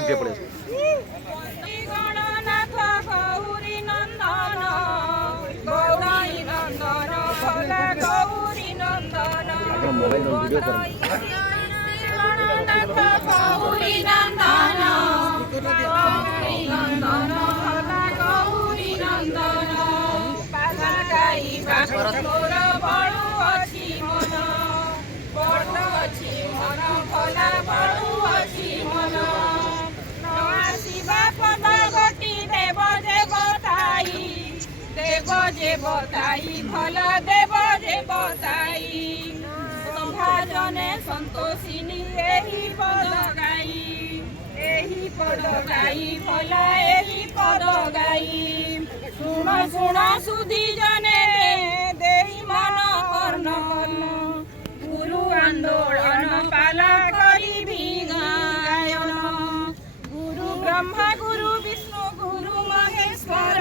क्या पड़े mobile video कर बताई भल देव जे बताई संभाजने संतोषिनी एही पद गाई भल एही पद गाई शुण शुण सुधी जने देही मन कर्ण गुरु आंदोलन पाला करी गायन गुरु ब्रह्मा गुरु विष्णु गुरु महेश्वर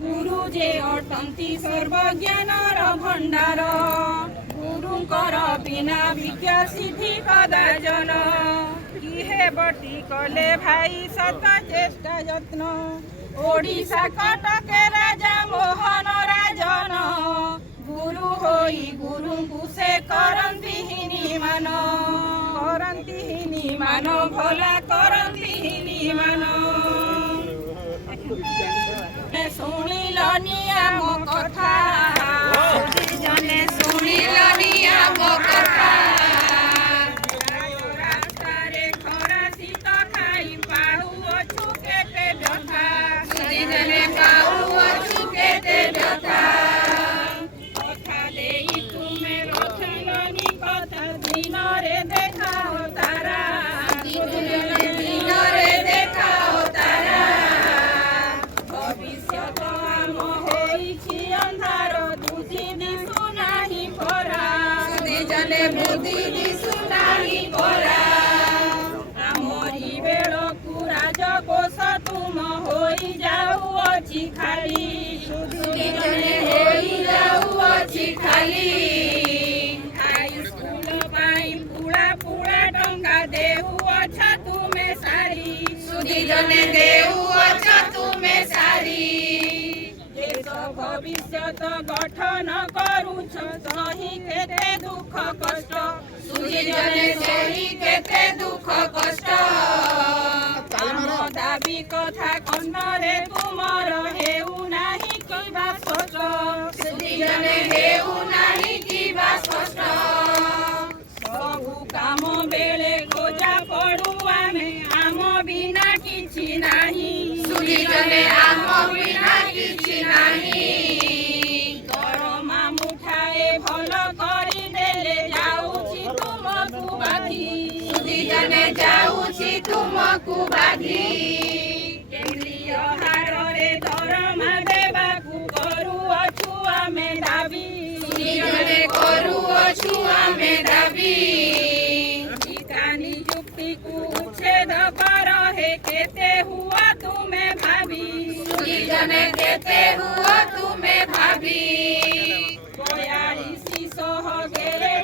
गुरु जे अटंती सर्वज्ञानर भंडार गुरुंकर बिना विद्या सिद्धि कदाचन किहे बटी कले भाई सत चेष्टा यत्न ओडिशा कटके राजा मोहन राजन गुरु होई गुरु को से करंती मान भला करंती मान शुणिलनी आम कथा जने शुणिलनी आम कथा रास्तारे खरा शीत खाई पाउछु केते व्यथा जने पाउछु केते व्यथा कथा देई तुमे रथलनी कथा दिन रे देखाओ तारा दिन रे देखाओ तारा बुद्धि दिशुनाही परा आमरी बेलकु राजकोष तुम होई जाऊ अछि खाली सुधी जने होई जाऊ अछि खाली हाई स्कूल पाई पुड़ा पुड़ा टंका देऊ अच्छा तुमे सारी सुधी जने देऊ अच्छा तुमे सारी भविष्यत गठन करूछ सही केते दुख कष्ट सुधी जने सही केते दुख कष्ट दाबी कथा कन्नरे तुमर हेउ नाही किबा स्पष्ट सुधी जने हेउ नाही किबा स्पष्ट सबु काम बेले खोजा पडू आमे आम बिना किछि नाही सुधी जने आम बिना किछि नाही जाऊची तुमकु बाधी केन्द्रीय हारे दरमा देवाकु करूअछु आमे दाबी सुधीजने करूअछु आमे दाबी गीता नियुक्ति को उच्छेद कर हे केते हुआ तुमे भाभी सुधीजने केते हुआ तुमे भाभी 4200 गेरे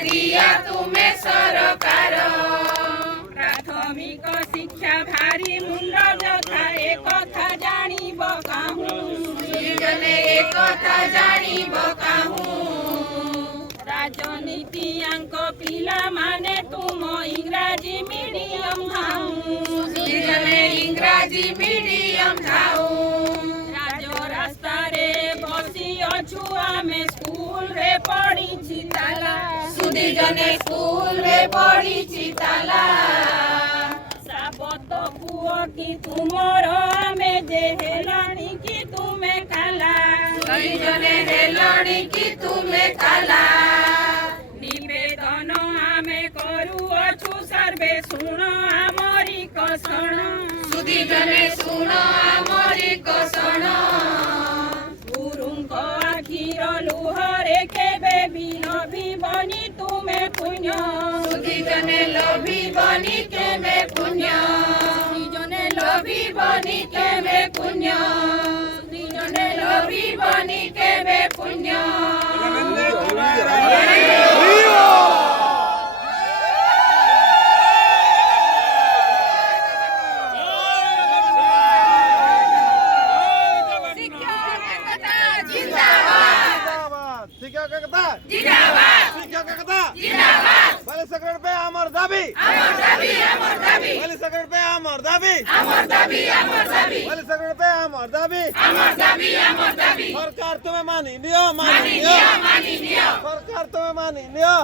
दिया तुमे सरकार प्राथमिक शिक्षा भारी मुंड व्यथा एक कथा जानिब काहू जने एक कथा जानिब काहू राजनीति आंक पिला माने तुम इंग्राजी मीडियम धाऊ जने इंग्राजी मीडियम धाऊ रास्ता रे बसी अछु आमे स्कूल रे पढ़ी ताला सुधी जने स्कूल रे पढ़ी ताला साबत पुओ की तुमर आमे जे हेलानी की तुमे काला सुधी जने हेलानी की तुमे काला निवेदन आमे करू अछु सर्वे सुन आमरी कषण सुधी जने सुन आमरी कषण गुरुंक आखिर लुहरे केबे भी नभिबनी तुमे पुण्य सुधीजने लोभी बनी केवे पुण्य सुधीजने लोभी बनी केवे पुण्य सुधीजने लोभी बनी केवे पुण्य Balik Secret पे अमर दाबी Balik Secret पे अमर दाबी Balik Secret पे अमर दाबी सरकार तुम्हें मानी नियो सरकार तुम्हें मानी नियो